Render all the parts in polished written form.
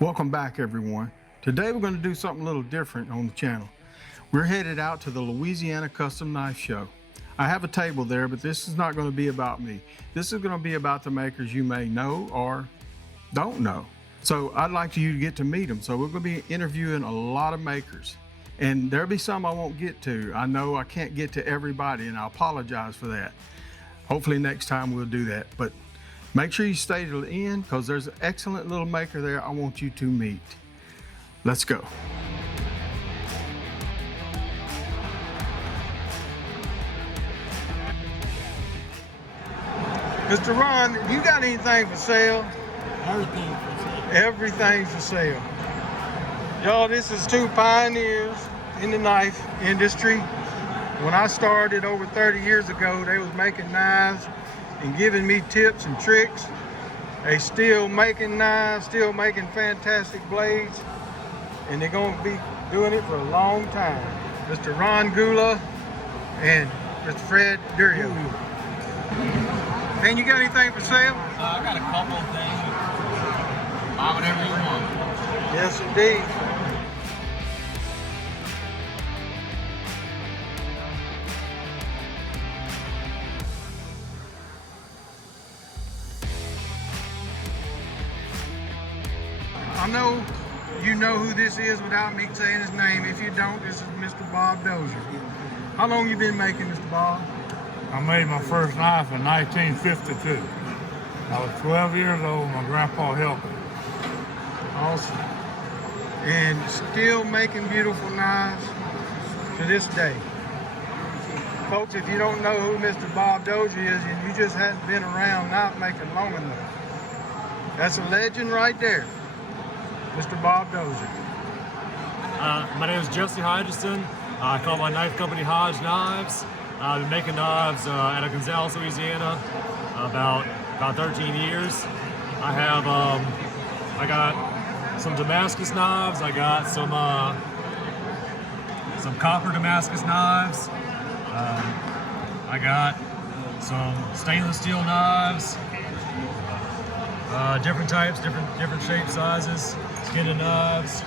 Welcome back, everyone. Today we're going to do something a little different on the channel. We're headed out to the Louisiana Custom Knife Show. I have a table there, but this is not going to be about me. This is going to be about the makers you may know or don't know. So I'd like you to get to meet them. So we're going to be interviewing a lot of makers. And there'll be some I won't get to. I know I can't get to everybody, and I apologize for that. Hopefully next time we'll do that. But make sure you stay to the end, because there's an excellent little maker there I want you to meet. Let's go. Mr. Ron, you got anything for sale? Everything for sale. Everything's for sale. Y'all, this is two pioneers in the knife industry. When I started over 30 years ago, they was making knives and giving me tips and tricks. They still making knives, still making fantastic blades, and they're going to be doing it for a long time. Mr. Ron Gula and Mr. Fred Durio. Man, you got anything for sale? I got a couple of things. Buy whatever you want. Yes, indeed. I know you know who this is without me saying his name. If you don't, this is Mr. Bob Dozier. How long you been making, Mr. Bob? I made my first knife in 1952. I was 12 years old. My grandpa helped me. Awesome. And still making beautiful knives to this day. Folks, if you don't know who Mr. Bob Dozier is, and you just hadn't been around knife making long enough. That's a legend right there. Mr. Bob Dozier. My name is Jesse Hodgeson. I call my knife company Hodge Knives. I've been making knives out of Gonzales, Louisiana, about 13 years. I have I got some Damascus knives. I got some copper Damascus knives. I got some stainless steel knives. Different types, different shapes, sizes. Skinning knives,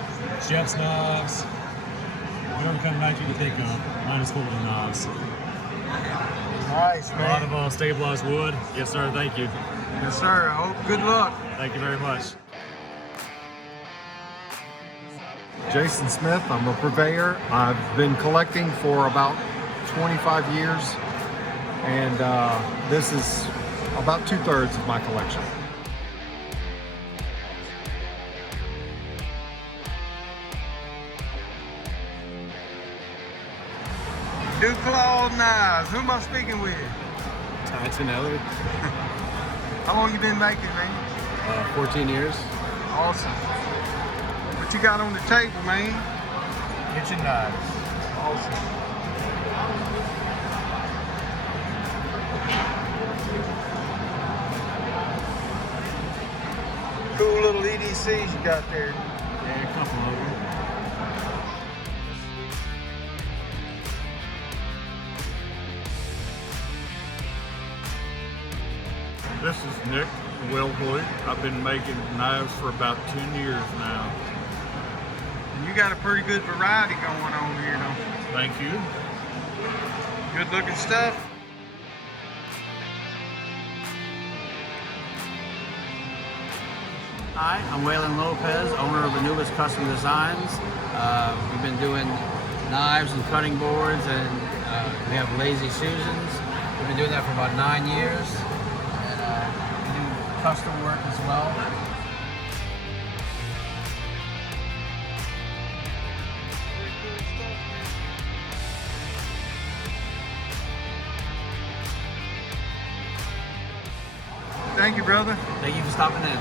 chef's knives, whatever kind of knife you can think of. Mine is full of knives. Nice, man. A lot of stabilized wood. Yes, sir. Thank you. Yes, sir. Oh, good luck. Thank you very much. Jason Smith, I'm a purveyor. I've been collecting for about 25 years, and this is about 2/3 of my collection. New claw knives. Who am I speaking with? Antonelli, How long you been making, man? 14 years. Awesome. What you got on the table, man? Kitchen knives. Awesome. Cool little EDCs you got there. Yeah, a couple of them. This is Nick Wellhoy. I've been making knives for about 10 years now. And you got a pretty good variety going on here, don't you? Thank you. Good looking stuff. Hi, I'm Waylon Lopez, owner of Anubis Custom Designs. We've been doing knives and cutting boards, and we have Lazy Susans. We've been doing that for about 9 years. And we do custom work as well. Thank you, brother. Thank you for stopping in.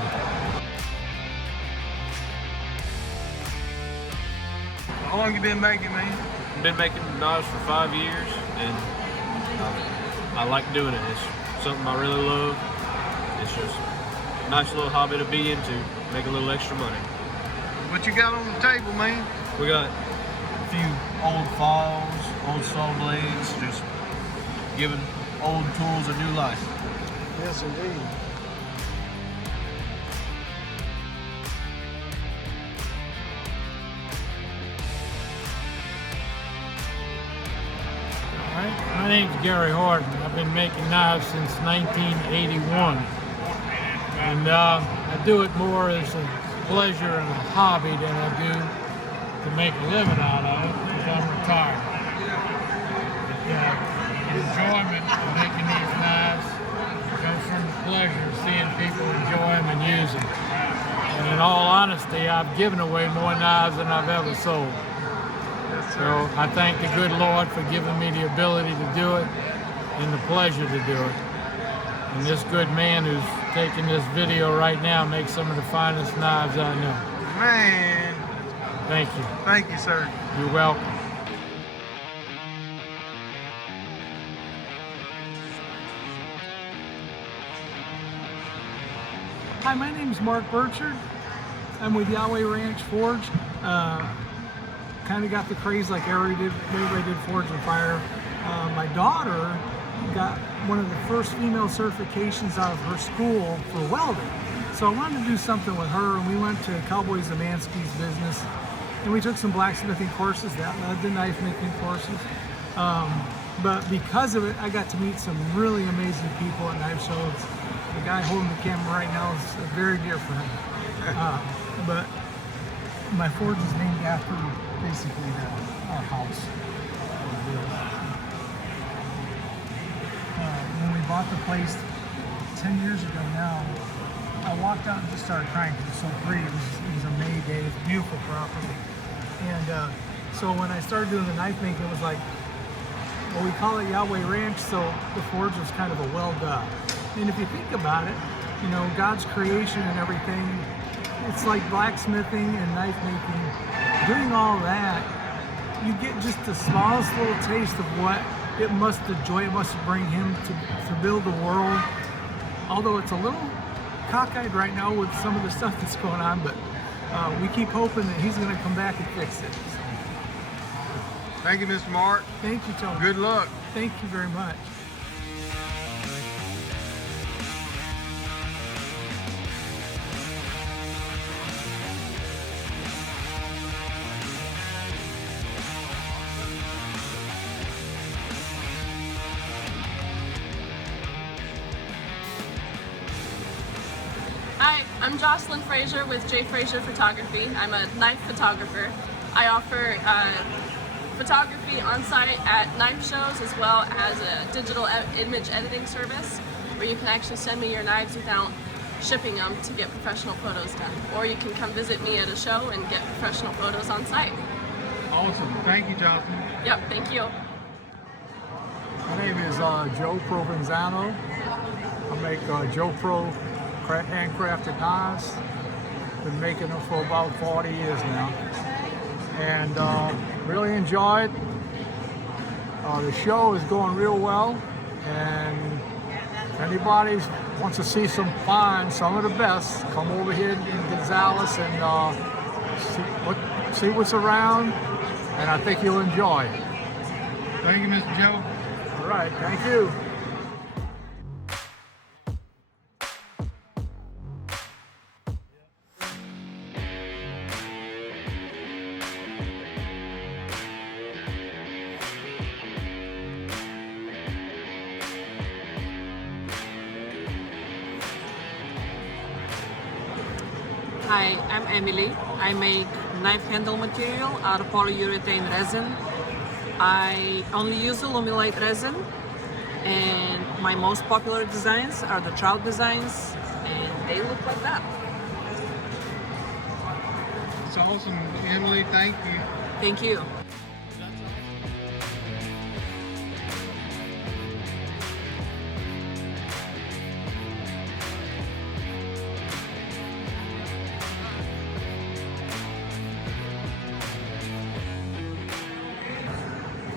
How long you been making, man? I've been making knives for 5 years, and I like doing it. It's something I really love. It's just a nice little hobby to be into, make a little extra money. What you got on the table, man? We got a few old files, old saw blades, just giving old tools a new life. Yes, indeed. My name's Gary Horton. I've been making knives since 1981. And I do it more as a pleasure and a hobby than I do to make a living out of it because I'm retired. The enjoyment of making these knives comes from the pleasure of seeing people enjoy them and use them. And in all honesty, I've given away more knives than I've ever sold. So I thank the good Lord for giving me the ability to do it and the pleasure to do it. And this good man who's taking this video right now makes some of the finest knives I know. Man. Thank you. Thank you, sir. You're welcome. Hi, my name is Mark Burchard. I'm with Yahweh Ranch Forge. Kind of got the craze like everybody did Forge and Fire. My daughter got one of the first female certifications out of her school for welding. So I wanted to do something with her, and we went to Cowboy Zemansky's business, and we took some blacksmithing courses that led to knife making courses. But because of it, I got to meet some really amazing people at knife shows. The guy holding the camera right now is a very dear friend. But my forge is named after basically our house. When we bought the place 10 years ago now, I walked out and just started crying because it was so pretty. It was a May day. It was a beautiful property. And so when I started doing the knife making, it was like, well, we call it Yahweh Ranch, so the forge was kind of a well done. And if you think about it, you know, God's creation and everything, it's like blacksmithing and knife making. Doing all that, you get just the smallest little taste of what it must bring him to build the world. Although it's a little cockeyed right now with some of the stuff that's going on, but we keep hoping that he's going to come back and fix it. Thank you, Mr. Mark. Thank you, Tony. Good luck. Thank you very much. Hi, I'm Jocelyn Frazier with J. Frazier Photography. I'm a knife photographer. I offer photography on site at knife shows as well as a digital image editing service where you can actually send me your knives without shipping them to get professional photos done. Or you can come visit me at a show and get professional photos on site. Awesome. Thank you, Jocelyn. Yep, thank you. My name is Joe Provenzano. I make Joe Pro handcrafted knives. Been making them for about 40 years now. And really enjoy it. The show is going real well. And if anybody wants to see some of the best, come over here in Gonzales and see what's around. And I think you'll enjoy it. Thank you, Mr. Joe. All right, thank you. Hi, I'm Emily. I make knife handle material out of polyurethane resin. I only use Illumilite resin, and my most popular designs are the trout designs, and they look like that. It's awesome, Emily. Thank you. Thank you.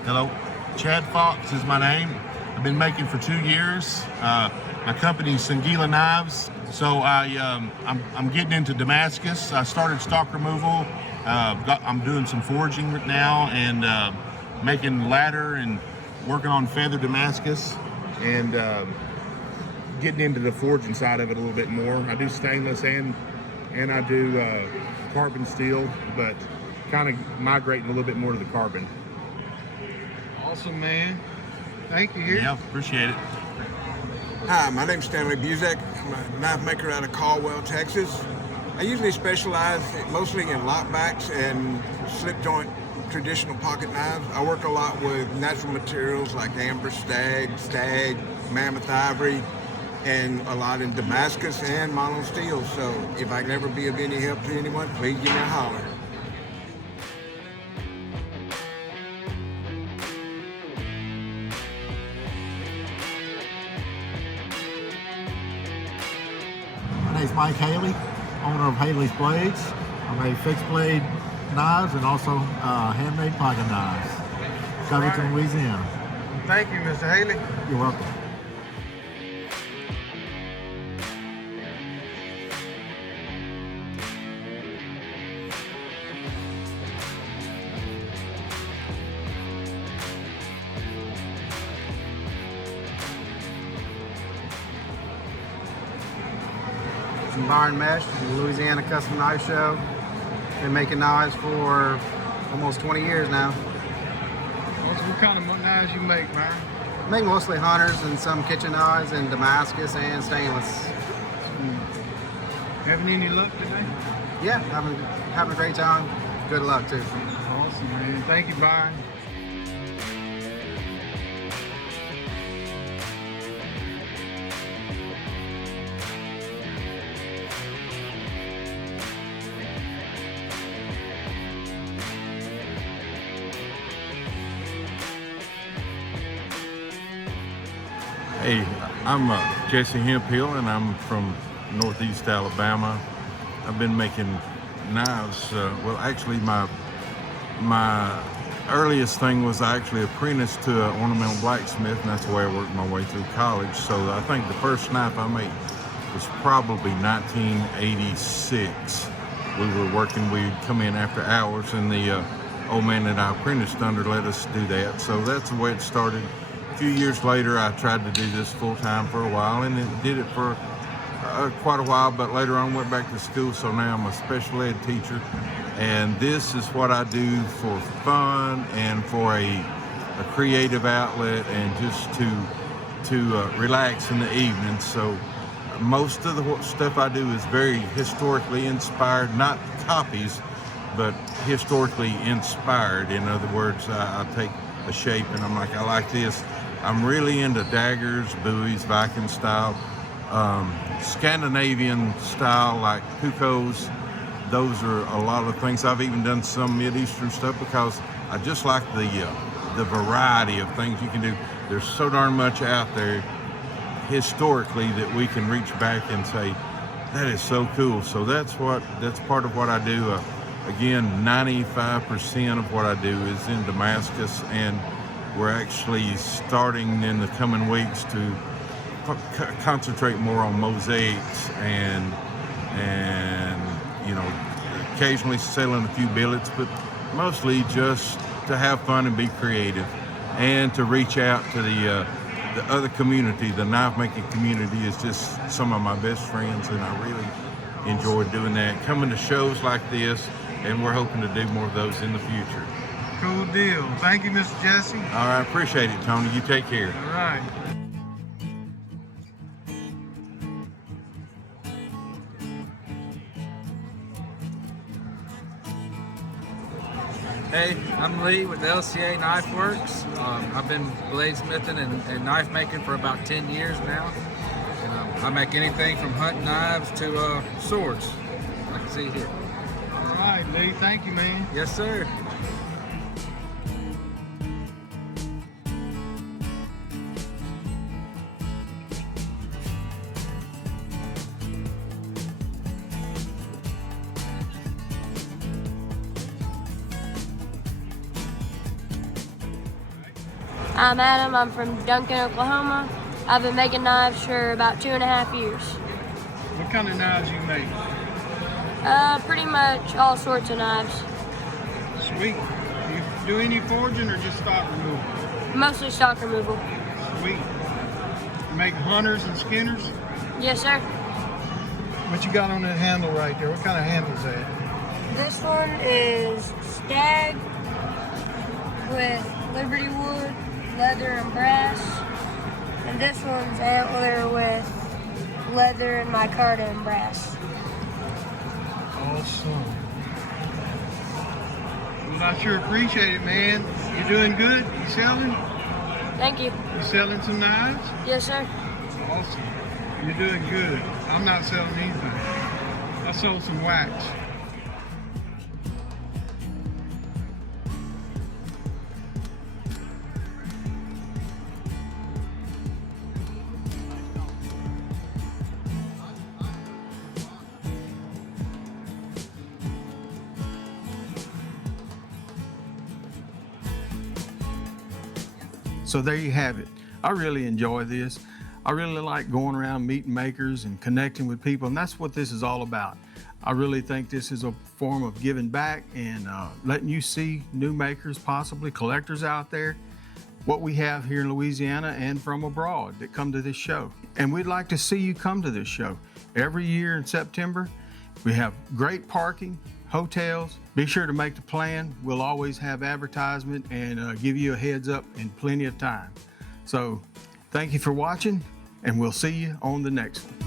Hello, Chad Fox is my name. I've been making for 2 years. My company is Singila Knives. So I'm getting into Damascus. I started stock removal. I'm doing some forging now and making ladder and working on feather Damascus and getting into the forging side of it a little bit more. I do stainless and I do carbon steel, but kind of migrating a little bit more to the carbon. Awesome, man. Thank you. Here. Yeah, appreciate it. Hi, my name's Stanley Buzek. I'm a knife maker out of Caldwell, Texas. I usually specialize mostly in lockbacks and slip joint traditional pocket knives. I work a lot with natural materials like amber stag, mammoth ivory, and a lot in Damascus and mono steel. So if I can ever be of any help to anyone, please give me a holler. My name's Mike Haley, owner of Haley's Blades. I make fixed blade knives and also handmade pocket knives. Covington, Louisiana. Thank you, Mr. Haley. You're welcome. I'm Byron Mesh from the Louisiana Custom Knife Show. Been making knives for almost 20 years now. What kind of knives you make, man? I make mostly hunters and some kitchen knives in Damascus and stainless. Having any luck today? Yeah, having a great time. Good luck too. Awesome, man. Thank you, Byron. Hey, I'm Jesse Hemphill, and I'm from Northeast Alabama. I've been making knives. Well, actually, my earliest thing was I actually apprenticed to an ornamental blacksmith, and that's the way I worked my way through college. So I think the first knife I made was probably 1986. We were working, we'd come in after hours, and the old man that I apprenticed under let us do that. So that's the way it started. A few years later, I tried to do this full-time for a while, and did it for quite a while, but later on went back to school, so now I'm a special ed teacher, and this is what I do for fun and for a creative outlet and just to relax in the evening. So most of the stuff I do is very historically inspired, not copies, but historically inspired. In other words, I take a shape and I'm like, I like this. I'm really into daggers, buoys, Viking style, Scandinavian style like Pucos. Those are a lot of things. I've even done some Mid-Eastern stuff because I just like the variety of things you can do. There's so darn much out there historically that we can reach back and say, that is so cool. So that's part of what I do. Again, 95% of what I do is in Damascus, and we're actually starting in the coming weeks to concentrate more on mosaics and you know, occasionally selling a few billets, but mostly just to have fun and be creative and to reach out to the other community. The knife making community is just some of my best friends, and I really enjoy doing that. Coming to shows like this, and we're hoping to do more of those in the future. Cool deal. Thank you, Mr. Jesse. All right, appreciate it, Tony. You take care. All right. Hey, I'm Lee with LCA Knife Works. I've been bladesmithing and knife making for about 10 years now. And, I make anything from hunting knives to swords, like you see here. All right, Lee. Thank you, man. Yes, sir. I'm Adam. I'm from Duncan, Oklahoma. I've been making knives for about 2.5 years. What kind of knives you make? Pretty much all sorts of knives. Sweet. You do any forging or just stock removal? Mostly stock removal. Sweet. You make hunters and skinners? Yes, sir. What you got on that handle right there? What kind of handle is that? This one is stag with Liberty wood. leather and brass. And this one's antler with leather and micarta and brass. Awesome. Well, I sure appreciate it, man. You're doing good? You selling? Thank you. You selling some knives? Yes, sir. Awesome. You're doing good. I'm not selling anything. I sold some wax. So there you have it. I really enjoy this. I really like going around meeting makers and connecting with people, and that's what this is all about. I really think this is a form of giving back and letting you see new makers, possibly collectors out there, what we have here in Louisiana and from abroad that come to this show. And we'd like to see you come to this show. Every year in September, we have great parking, hotels. Be sure to make the plan. We'll always have advertisement and give you a heads up in plenty of time. So thank you for watching, and we'll see you on the next one.